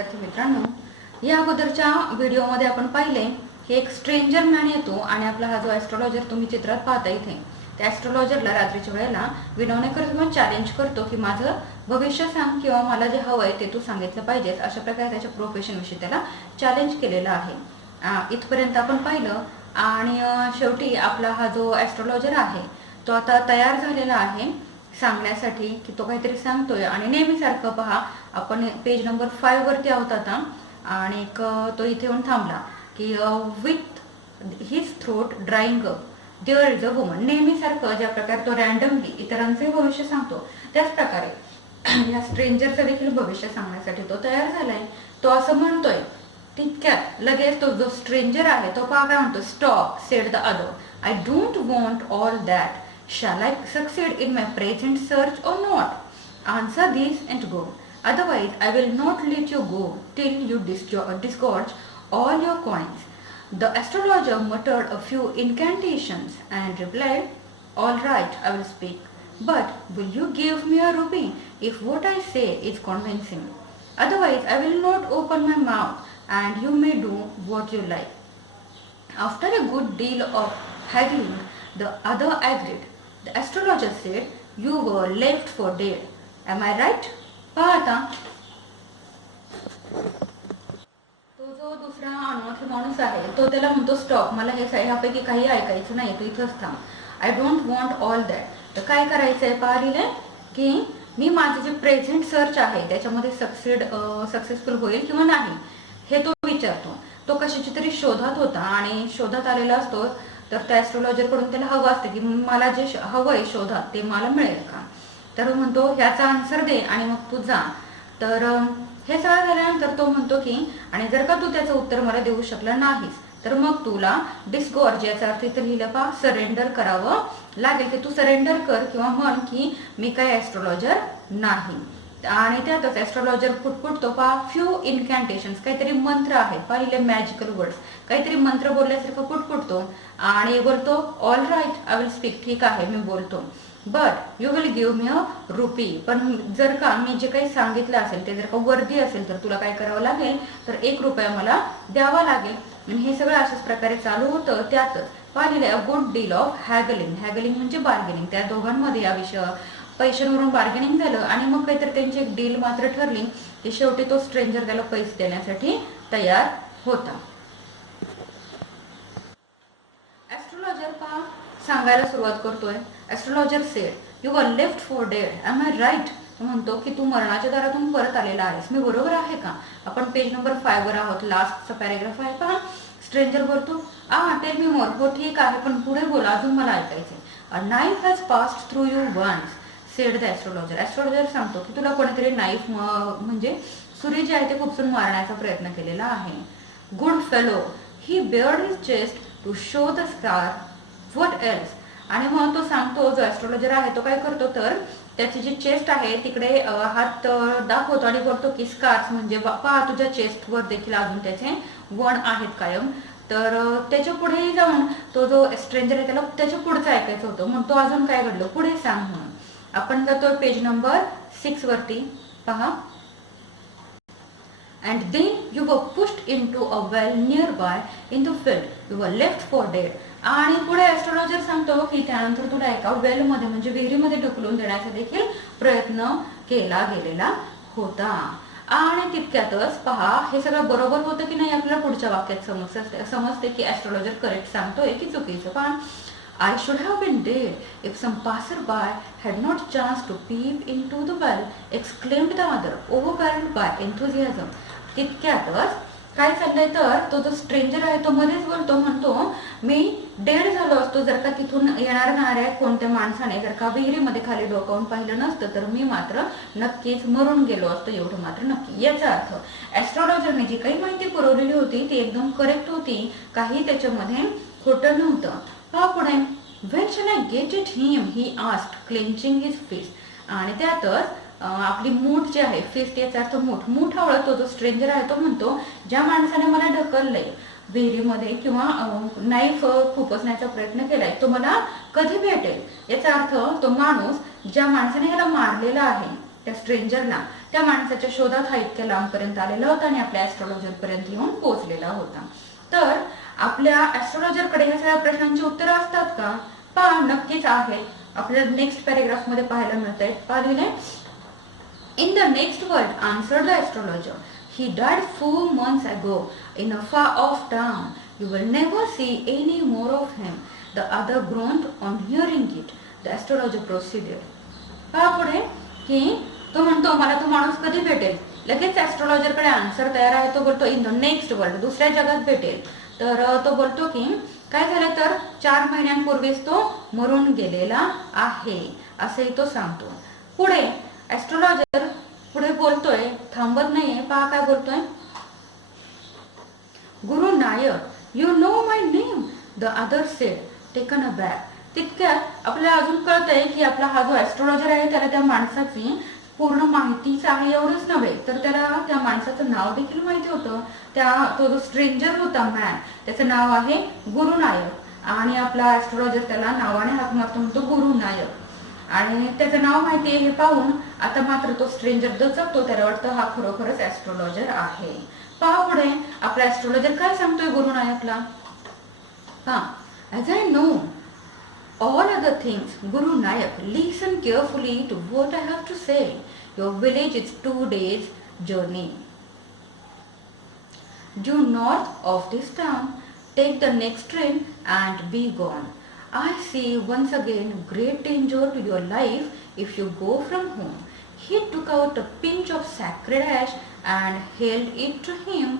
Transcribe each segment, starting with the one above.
विद्यार्थी मित्रांनो, या अगोदरच्या व्हिडिओमध्ये आपण पाहिले की एक स्ट्रेंजर मॅन येतो आणि आपला हा जो ॲस्ट्रोलॉजर तुम्ही चित्रात पाहता इथे, त्या ॲस्ट्रोलॉजरला रात्रीच्या वेळेला विनवणेकर किंवा चॅलेंज करतो की माझं भविष्य सांग किंवा मला जे हवंय ते तू सांगितलं पाहिजेस. अशा प्रकारे त्याच्या प्रोफेशनविषयी त्याला चॅलेंज केलेलं आहे. इथपर्यंत आपण पाहिलं आणि शेवटी आपला हा जो ॲस्ट्रोलॉजर आहे तो आता तयार झालेला आहे सांगण्यासाठी की तो काहीतरी सांगतोय. आणि नेहमीसारखं पहा, आपण पेज नंबर 5 वरती आहोत आता आणि तो इथे येऊन थांबला की with his throat drying up there is a woman. नेहमीसारखं ज्या प्रकारे तो रॅन्डमली इतरांचे भविष्य सांगतो त्याच प्रकारे या स्ट्रेंजरचं देखील भविष्य सांगण्यासाठी तो तयार झालाय. तो असं म्हणतोय, तितक्यात लगेच तो जो स्ट्रेंजर आहे तो पहा काय म्हणतो, stop sed the other, I don't want all that. Shall I succeed in my present search or not? Answer this and go. Otherwise, I will not let you go till you disgorge all your coins. The astrologer muttered a few incantations and replied, all right, I will speak. But will you give me a rupee if what I say is convincing? Otherwise, I will not open my mouth and you may do what you like. After a good deal of haggling, the other agreed. The astrologer said, you were left for dead. Am I right? पहा आता, तो जो दुसरा अनोळखी माणूस आहे तो त्याला म्हणतो, स्टॉप, मला हे ह्यापैकी काही ऐकायचं नाही, तू इथंच थांब. I don't want all that. तर काय करायचंय पहा लिहिलंय की मी माझे जे प्रेझेंट सर्च आहे त्याच्यामध्ये सक्सेसफुल होईल किंवा नाही हे तो विचारतो. तो कशाची तरी शोधात होता आणि शोधात आलेला असतो, तर त्या ॲस्ट्रोलॉजर कडून त्याला हवं असतं की मला जे हवंय शोधात ते मला मिळेल का. तर म्हणतो ह्याचा आन्सर दे आणि मग तू जा. तर हे सगळं झाल्यानंतर तो म्हणतो की आणि जर का तू त्याचं उत्तर मला देऊ शकला नाहीस तर मग तुला डिस्गॉर्ज, याचा अर्थ इथं लिहिलं पहा, सरेंडर करावं लागेल. की तू सरेंडर कर किंवा म्हण की मी काय ॲस्ट्रोलॉजर नाही. आणि त्यातच ॲस्ट्रोलॉजर फुटफुटतो पहा, फ्यू इनकॅन्टेशन्स, काहीतरी मंत्र आहेत पाहिले, मॅजिकल वर्ड्स, काहीतरी मंत्र बोलल्यासारखं फुटफुटतो आणि बोलतो, all right I will speak, ठीक आहे मी बोलतो. But you will give me a rupee, पण जर का मी जे काही सांगितलं असेल ते जर का वर्दी असेल तर तुला काय करावं लागेल, तर 1 रुपया मला द्यावा लागेल. आणि हे सगळं अशाच प्रकारे चालू होतं. त्यातच पाहिलेलं अ गुड डील ऑफ हॅगलिंग. हॅगलिंग म्हणजे बार्गेनिंग. त्या दोघांमध्ये या पैशांवरून बार्गेनिंग झालं आणि मग काहीतरी त्यांची एक डील मात्र ठरली की शेवटी तो स्ट्रेंजर त्याला पैसे देण्यासाठी तयार होता. ॲस्ट्रोलॉजर पहा सांगायला सुरुवात करतोय. Astrologer said, you are left for dead. Am I right? म्हणतो की तू मरणाच्या दारातून परत आलेला आहेस, मी बरोबर आहे का? आपण पेज नंबर 5 वर आहोत, लास्टचा पॅरेग्राफ आहे पहा. स्ट्रेंजर बोलतो, टेल मी मोर. हो ठीक आहे, पण पुढे बोला, अजून मला ऐकायचंय. A knife has passed through you once said the astrologer. Astrologer सांगतो की तुला कोणीतरी नाईफ म्हणजे सुरी जे आहे ते खुपसून मारण्याचा प्रयत्न केलेला आहे. Good fellow, he bared his chest to show the scar, what else. आणि मग तो सांगतो, जो ॲस्ट्रोलॉजर आहे तो काय करतो, तर त्याची जी चेस्ट आहे तिकडे हात दाखवतो आणि बोलतो की स्कार्स म्हणजे पहा तुझ्या चेस्टवर देखील अजून त्याचे वण आहेत कायम. तर त्याच्या पुढेही जाऊन तो जो स्ट्रेंजर आहे त्याला त्याच्या पुढचं ऐकायचं होतं, म्हणतो अजून काय घडलं पुढे सांग म्हणून. आपण जातो पेज नंबर 6 वरती पहा. And then you were pushed into a well nearby in the field. You were left for dead. आणि पुढे ॲस्ट्रोलॉजर सांगतो की त्यानंतर तुला एका वेल मध्ये म्हणजे विहिरीमध्ये ढकलून देण्याचा देखील प्रयत्न केला गेलेला होता. आणि तितक्यातच पहा हे सगळं बरोबर होतं की नाही आपल्याला पुढच्या वाक्यात समजते की ॲस्ट्रोलॉजर करेक्ट सांगतोय की चुकीचं. पहा, I should have been dead if some passerby had not chanced to peep into the well, exclaimed the other, overwhelmed by enthusiasm. तितक्यातच काय चाललंय, तर तो जो स्ट्रेंजर आहे तो मध्येच बोलतो, म्हणतो मी डेड झालो असतो जर का तिथून येणाऱ्या कोणत्या माणसाने जर का विहिरीमध्ये खाली डोकावून पाहिलं नसतं, तर मी मात्र नक्कीच मरून गेलो असतो, एवढं मात्र नक्की. याचा अर्थ ॲस्ट्रोलॉजरने जी काही माहिती पुरवलेली होती ती एकदम करेक्ट होती, काही त्याच्यामध्ये खोटं नव्हतं. पहा पुढे, when shall I get at him? he asked, clenching his fist. आणि त्यातच आपली मूठ जी आहे, फिस्ट याचा अर्थ मूठ, मूठ हा ओळखतो जो स्ट्रेंजर आहे तो म्हणतो ज्या माणसाने मला ढकललंय विहिरीमध्ये किंवा नाईफ खुपसण्याचा प्रयत्न केलाय तो मला कधी भेटेल. याचा अर्थ तो माणूस ज्या माणसाने ह्याला मारलेला आहे त्या स्ट्रेंजरला त्या माणसाच्या शोधात हा इतक्या लांबपर्यंत आलेला होता आणि आपल्या ऍस्ट्रॉलॉजर पर्यंत येऊन पोहोचलेला होता. तर आपल्या ऍस्ट्रॉलॉजरकडे ह्या सगळ्या प्रश्नांची उत्तरं असतात का? पहा, नक्कीच आहेत. आपल्याला नेक्स्ट पॅरेग्राफ मध्ये पाहायला मिळत आहेत. पाहिले, in the next world, answered the astrologer, he died 4 months ago in a far off town. You will never see any more of him. The other groaned on hearing it. The astrologer proceeded. पहा पुढे की तो म्हणतो, मला तो माणूस कधी भेटेल? लगेच ऍस्ट्रॉलॉजर कडे आन्सर तयार आहे. तो बोलतो इन द नेक्स्ट वर्ल्ड, दुसऱ्या जगात भेटेल. तर तो बोलतो की काय झालं तर 4 महिन्यांपूर्वीच तो मरून गेलेला आहे, असंही तो सांगतो. पुढे ऍस्ट्रॉलॉजर पुढे बोलतोय, थांबत नाहीये. पहा काय बोलतोय, Guru Nayak, you know my name, the other said, taken aback. तितक्यात आपल्याला अजून कळतंय की आपला हा जो ऍस्ट्रॉलॉजर आहे त्याला त्या माणसाची पूर्ण माहितीच आहे एवढंच नव्हे तर त्याला त्या माणसाचं नाव देखील माहिती होतं. तो जो स्ट्रेंजर होता मॅन, त्याचं नाव आहे गुरु नायक आणि आपला ऍस्ट्रॉलॉजर त्याला नावाने हाक मारतो, म्हणतो गुरु नायक. आणि त्याचं नाव माहिती आहे हे पाहून आता मात्र तो स्ट्रेंजर दचकतो. त्याला वाटतं हा खरोखरच ऍस्ट्रॉलॉजर आहे. पहा पुढे आपला ऍस्ट्रॉलॉजर काय सांगतोय गुरु नायकला. पहा, as I know all other things, Guru Nayak, listen carefully to what I have to say. Your village is 2 days journey. Due north of this town, take the next train and be gone. I see once again great danger to your life if you go from home. He took out a pinch of sacred ash and held it to him.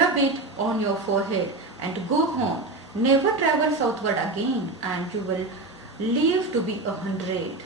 Rub it on your forehead and go home. Never travel southward again and you will live to be 100.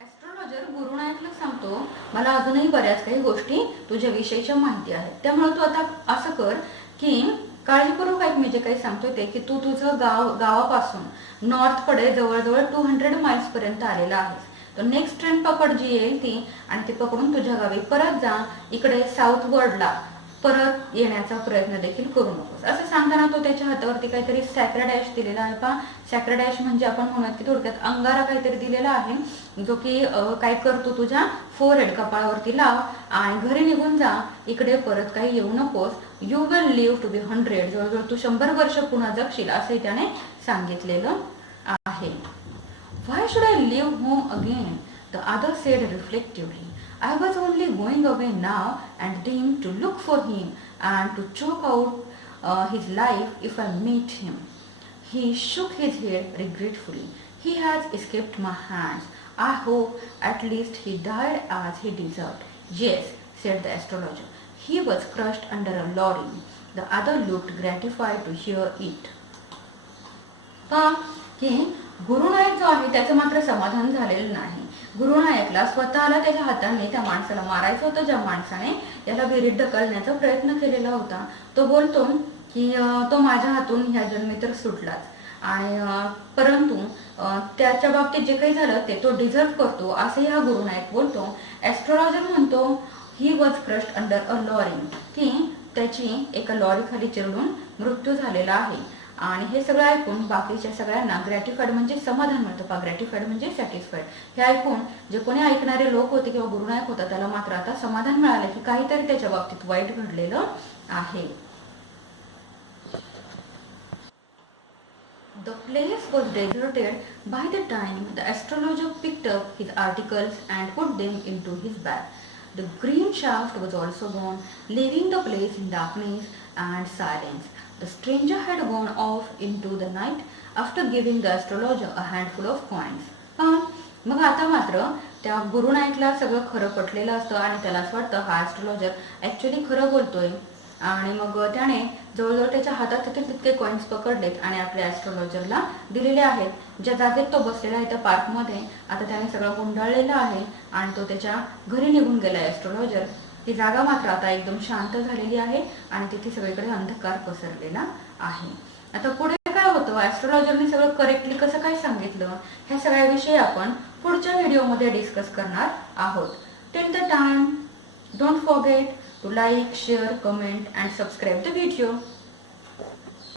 ऍस्ट्रॉलॉजर गुरु नायकला सांगतो, मला अजूनही बऱ्याच काही गोष्टी तुझ्या विषयीच्या माहिती आहेत. त्यामुळे तू आता असं कर की काळजीपूर्वक ऐक मी जे काही सांगतोय ते, की तू तुझं गावापासून नॉर्थ कडे जवळजवळ 200 माइल्स पर्यंत आलेला आहेस. तर नेक्स्ट ट्रेन पकड जी येईल ती, आणि ती पकडून तुझ्या गावी परत जा. इकडे साऊथवर्डला परत येण्याचा प्रयत्न देखील करू नकोस. असं सांगताना तो त्याच्या हातावरती काहीतरी सॅक्रेड ॲश दिलेला आहे. पहा, सॅक्रेड ॲश म्हणजे आपण म्हणूयात की थोडक्यात अंगारा काहीतरी दिलेला आहे, जो की काय करतो तुझ्या फोरहेड कपाळावरती लाव आणि घरी निघून जा. इकडे परत काही येऊ नकोस. You will leave to be 100. जवळजवळ तू 100 वर्ष पुन्हा जगशील असंही त्याने सांगितलेलं आहे. Why should I leave home again? The other said reflectively. I was only going away now and then to look for him and to choke out his life if I meet him. He shook his head regretfully. He has escaped my hands. I hope at least he died as he deserved. Yes, said the astrologer. He was crushed under a lorry. The other looked gratified to hear it. पहा की गुरुनायक जो आहे त्याचं मात्र समाधान झालेलं नाही. गुरुनायकला स्वतःला त्याच्या हाताने त्या माणसाला मारायचं होतं, ज्या माणसाने याला विहिरीत ढकलण्याचा प्रयत्न केलेला होता. तो बोलतो की तो माझ्या हातून ह्या जन्मी तर सुटलाच, आणि परंतु त्याच्या बाबतीत जे काही झालं ते तो डिझर्व करतो असंही हा गुरुनायक बोलतो. ऍस्ट्रॉलॉजर म्हणतो he was crushed under a lorry, की त्याची एका लॉरी खाली चिरडून मृत्यू झालेला आहे. आणि हे सगळं ऐकून बाकीच्या सगळ्यांना ग्रॅटिफाईड म्हणजे समाधान मिळतं. पहा, ग्रॅटिफाईड म्हणजे सॅटिस्फाईड. हे ऐकून जे कोणी ऐकणारे लोक होते किंवा गुरुनायक होता त्याला मात्र आता समाधान मिळालं की काहीतरी त्याच्या बाबतीत वाईट घडलेलं आहे. The place was deserted by the time the astrologer picked up his articles and put them into his bag. The green shaft was also gone, leaving the place in darkness and silence. The stranger had gone off into the night after giving the astrologer a handful of coins. मग आता मात्र त्या गुरुनायकला सगळं खरं पटलेलं असतं आणि त्याला असं वाटतं हा ऍस्ट्रॉलॉजर ऍक्च्युअली खरं बोलतोय. आणि मग त्याने जवळजवळ त्याच्या हातात तितके कॉइन्स पकडलेत आणि आपल्या ऍस्ट्रॉलॉजरला दिलेले आहेत. ज्या जागेत तो बसलेला आहे त्या पार्कमध्ये आता त्याने सगळं गुंडाळलेलं आहे आणि तो त्याच्या घरी निघून गेला ऍस्ट्रॉलॉजर. ती जागा मात्र आता एकदम शांत झालेली आहे आणि तिथे सगळीकडे अंधकार पसरलेला आहे. आता पुढे काय होतं, ऍस्ट्रॉलॉजरने सगळं करेक्टली कसं काय सांगितलं, ह्या सगळ्याविषयी आपण पुढच्या व्हिडिओमध्ये डिस्कस करणार आहोत. Till the time, don't forget to like, share, comment and subscribe the video.